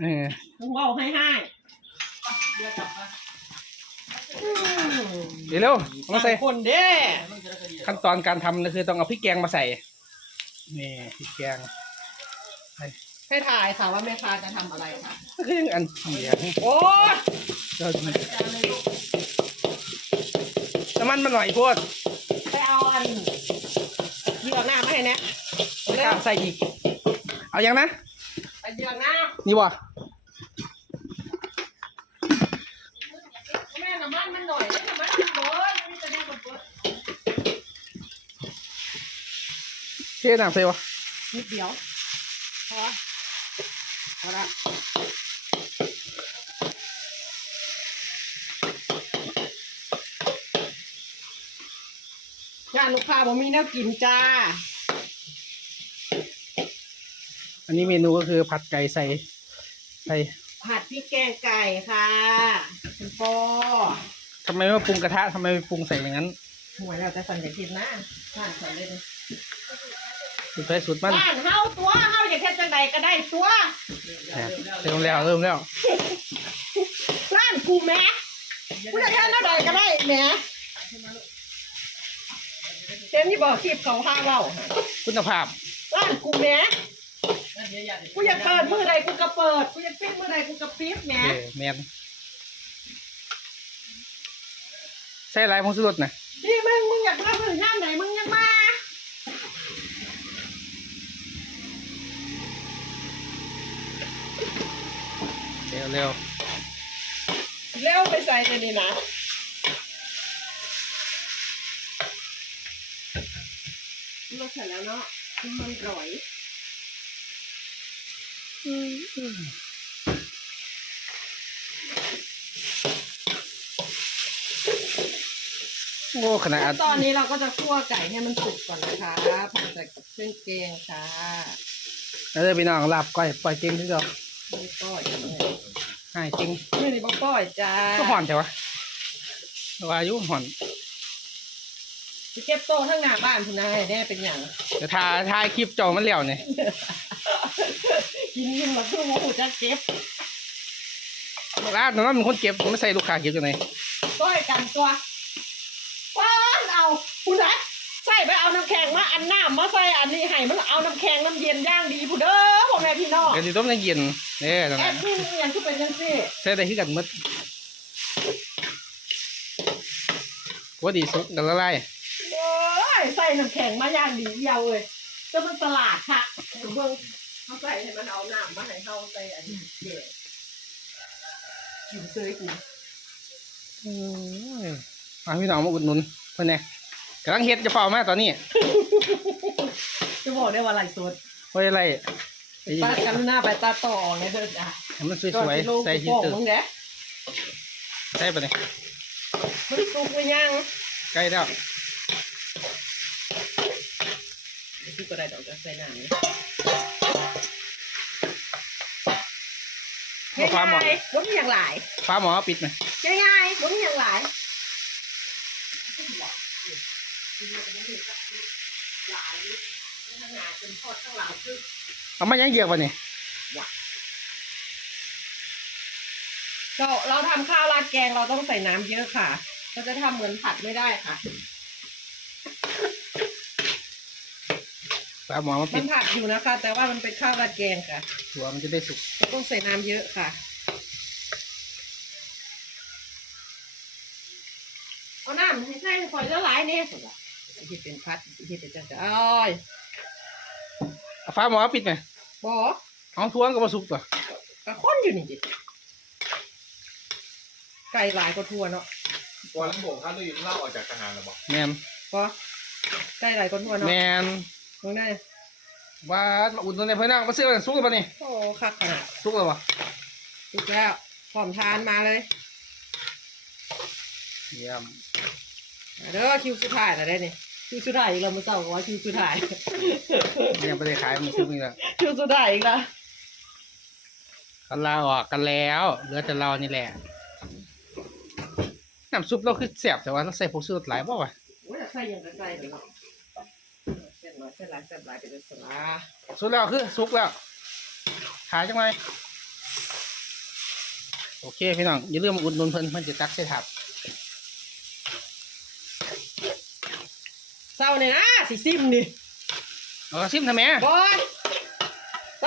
เออมึงเบาให้ให้เดี๋ยวกลับมาเดี๋ยวเร็วเอามาใส่คนเด้ขั้นตอนการทำก็คือต้องเอาพริกแกงมาใส่นี่พริกแกงให้ถ่ายค่ะว่าแม่ค้าจะทำอะไรค่ะก็คืออันเขียงโอ้ยก็น้ำมันมาหน่อยพวดไปเอาอันเหยือกหน้ามาให้แนะไม่กล้าใส่อีก เอายังนะไป เหยือกหน้านี่วะแม่น้ำมันมันหน่อยน้ำมันมันเบิร์ดนี่จะได้กับเบิร์ดเทน้ำใส่วะนิดเดียวพอพอละย่านลูกค้าผมมีแนวกินจ้า อันนี้เมนูก็คือผัดไก่ใส่ใส่ผัดพริกแกงไก่ค่ะคุณพ่อทำไมไม่ปรุงกระทะทำไมไม่ปรุงใส่อย่างนั้นหวยเราจะสั่งอย่าคิดนะบ้านใส่เลยนะสุดท้ายสุดมันบ้านเฮาตัวเฮาอย่าแค่จังใดก็ได้ตัวเริ่มแล้วเริ่มแล้วร้านกูแม่กูจะแค่จังใดก็ได้แหม่เจนนี่บอกคลิปเขาพาเว้าคุณภาพร้านกูแม่ กูอยากเปิดมือใดกูก็เปิด กูอยากปิดมือใดกูก็ปิดแหม่เออแมนใส่ลายพงสุรสนะนี่มึงมึงอยากมามือย่ามไหนมึงยังมาเร็วเร็วเร็วไปใส่กันนี่นะเราเสร็จแล้วเนาะมันร่อย โอ้ขนาดตอนนี้เราก็จะคั่วไก่ให้มันสุกก่อนนะคะผัดใส่กับเครื่องแกงค่ะแล้วพี่น้องลาบก้อยปล่อยเก่งที่เราไม่ก้อยเลยให้เก่งไม่ได้บอกก้อยจ้าก็ห่อนแต่วะวาอยุห่อนไปเก็บโต๊ะข้างหน้าบ้านคุณนายแน่เป็นอย่างเดี๋ยวทาทายคลิปเจ้ามันแล้วเนี่ย กินยิงมาคือหมูจะเก็บร้านนั้นมันคนเก็บไม่ใส่ลูกค้าเก็บจังไหนก้อยกันตัวป้านเอาคุณนะใส่ไปเอาน้ำแข็งมาอันน้ำมาใส่อันนี้ให้มันเอาน้ำแข็งน้ำเย็นย่างดีผู้เด้อพ่อแม่พี่น้องกะทิต้มน้ำเย็นเนี่ยตรงแอนั้นดมินเอียนคือเป็นยังซี่ใส่ได้ขึ้นกันหมดว่าดีสุกกันละลายโอ้ยใส่น้ำแข็งมาย่างดีเดียวเลยจะมันตลาดค่ะเบิ่ง เขาใส่ให้มันเอาน้ำมาให้เขาใส่อันนี้เด็ดกินเซยกูอืมมาพี่น้องมาอุดหนุนเพื่อนเนี่ยกำลังเฮ็ดจะเฝ้ามาตอนนี้จะบอกได้ว่าไรสดไว้อะไรไอ้ตากันหน้าไปตาต่อไงเด้อจ้ะให้มันสวยๆใส่หิฮินตเตเตออร์ร์มึงเด้ใส่ไปเนี่ยมันสุกไปยังใกล้แล้ว ที่ ก็ได้ดอกจะใส่น้ำนี่เอาฟ้าหมอง่ายๆบ่มีอย่างหลายฟ้าหมอปิดไหมง่ายๆบ่มีอย่างหลายเอดข้างหลังคือเอามายังเยียกวะเนี่ยก็เราทำข้าวราดแกงเราต้องใส่น้ำเยอะค่ะ เราจะทำเหมือนผัดไม่ได้ค่ะ ฟ้าหมอมามัปินดผัดอยู่นะคะ แต่ว่ามันเป็นข้าวราดแกงค่ะ ถั่วมันจะได้สุกเราต้องใส่น้ำเยอะค่ะ เอาน้ำให้ใส่คอยละลายเนี่ยสุดละที่เป็นพัดที่เป็นจังจะอ้อยเอาฟ้าหมอปิดไหมบอเอาทวงกับมาสุกตัวกระค้นอยู่นี่จิไก่หลายก็ทั่วเนาะวันนั้นผมถ้าดูอยู่เล่าออกจากทหารแล้วบอกแมนบอไก่หลายก็ทั่วเนาะแมน มึงได้ว่ามาอุ่นตัวในเพื่อนนั่งมาซื้อมาสุกแล้วปะนี่โอ้คักขนาดสุกแล้วปะถูกแล้วพร้อมทานมาเลยเยี่ยมมาเด้อคิวสุดท้ายแล้วได้นี่คิวสุดท้ายอีกแล้วมาเศร้าว่าคิวสุดท้ายยังไม่ได้ขายมันซื้อนี่แหละคิวสุดท้ายอีกแล้วกันลาออกกันแล้วเหลือแต่เรานี่แหละน้ำซุปเราคือแสบแต่ว่าเราใส่ผงชูรสหลายป่าวะโอ้ยใส่ยังก็ใส่เดี๋ยวเนาะเส้นน้อยเส้นหลายเส้นหลายไปเลยสลาสุดแล้วคือสุกแล้ว ขายจังไงโอเคพี่น้องอย่าลืมมาอุดหนุนเพิ่นเพิ่นจะตักใส่ถาดเศร้าเนี่ยนะสิซิมนี่เอาซิมทำไมบอล